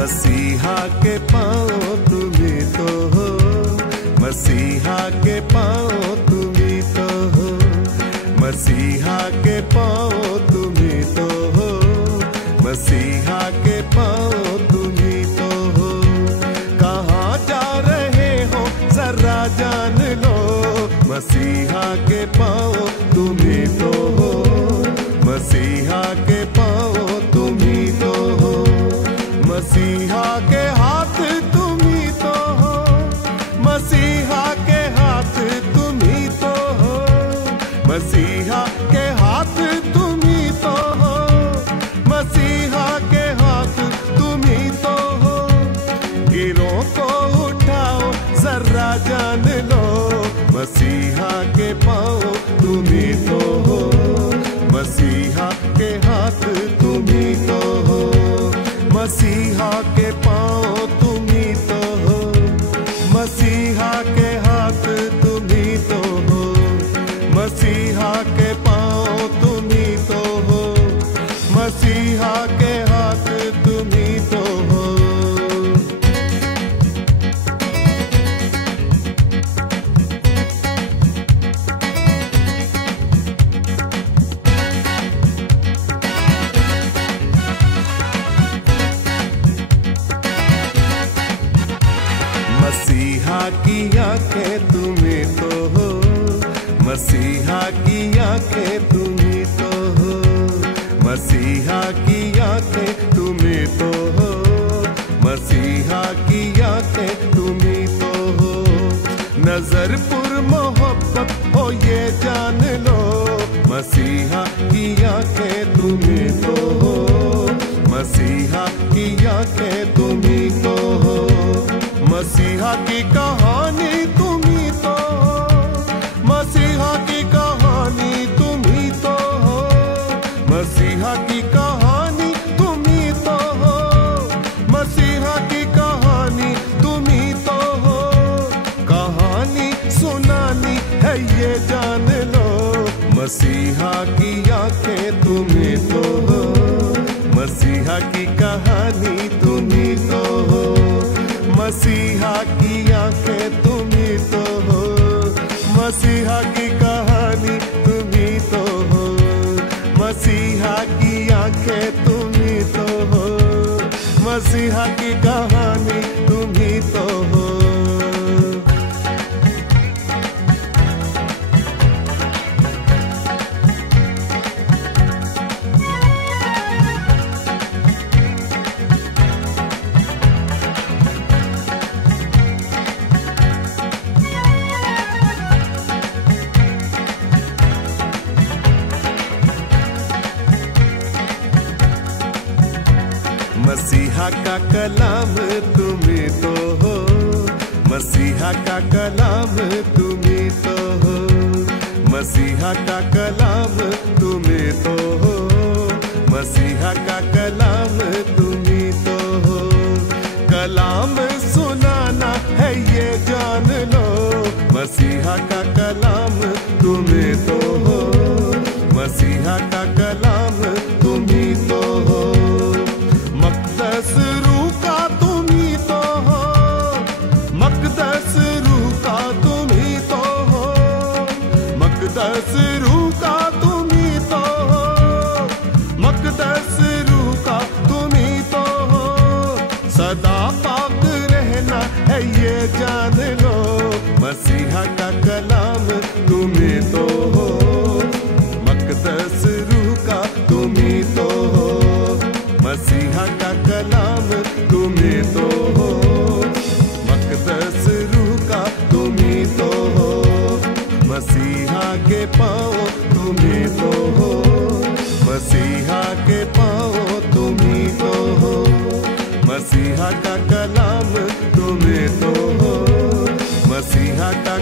मसीहा के पाँव तुम्ही तो हो, मसीहा के पाँव तुम्ही तो हो, मसीहा के पाँव तुम्ही तो हो, मसीहा के पाँव तुम्ही तो हो। कहाँ जा रहे हो जरा जान लो, मसीहा के पाँव तुम्ही तो हो, मसीहा के पाँव तुम्ही तो हो, मसीहा के हाथ तुम्ही तो हो, मसीहा के हाथ तुम्ही तो हो, मसीहा के हाथ तुम्ही तो हो, मसीहा के हाथ तुम्ही तो हो। गिरों को उठाओ जरा जान लो, मसीहा के पाँव तुम्ही तो हो, मसीहा के हाथ तुम्ही तो हो, मसीहा के पाँव तुम्ही तो हो, मसीहा के हाथ तुम्ही तो हो, मसीहा के पाँव तुम्ही तो हो, मसीहा के हाथ तुम्ही तो हो। मसीहा की आंखें तुम्ही तो हो, मसीहा की आंखें तुम्ही तो हो, मसीहा की आंखें तुम्ही तो हो, मसीहा की आंखें तुम्ही तो हो। नजर पुर मोहब्बत हो ये जान लो, मसीहा की आंखें तुम्ही तो हो, मसीहा की आंखें तुम्ही तो हो। मसीहा की कहानी तुम्ही तो हो, मसीहा की कहानी तुम्ही तो हो, मसीहा की कहानी तुम्ही तो हो, मसीहा की कहानी तुम्ही तो हो। कहानी सुनानी है ये जान लो, मसीहा की आंखें तुम्ही तो हो, मसीहा की कहानी तुम्ही तो हो, मसीहा की आंखें तुम्ही तो हो, मसीहा की कहानी तुम्ही तो हो, मसीहा की आंखें तुम्ही तो हो, मसीहा की कहानी तुम्ही तो हो। मसीहा का कलाम तुम्ही तो हो, मसीहा का कलाम तुम्ही तो हो, मसीहा का कलाम तुम्ही तो हो, मसीहा का कलाम तुम्ही तो हो। कलाम सुनाना है ये जान लो, मसीहा का कलाम तुम्ही तो हो, मसीहा का कलाम तुम्ही तो हो। मक़दस रूह का तुम्ही तो हो, मक़दस रूह का तुम्ही तो हो, मक़दस रूह का तुम्ही तो हो, मक़दस रूह का तुम्ही तो हो। सदा पाक रहना है ये जान लो, मसीहा का कलाम तुम्ही तो हो, मक़दस रूह का तुम्ही तो हो, मसीहा का कलाम तुम्ही तो हो, मक़दस रूह का तुम्ही तो हो, मसीहा के पाँव तुम्ही तो हो, मसीहा के पाँव तुम्ही तो हो, मसीहा का कलाम तुम्ही तो हो, मसीहा का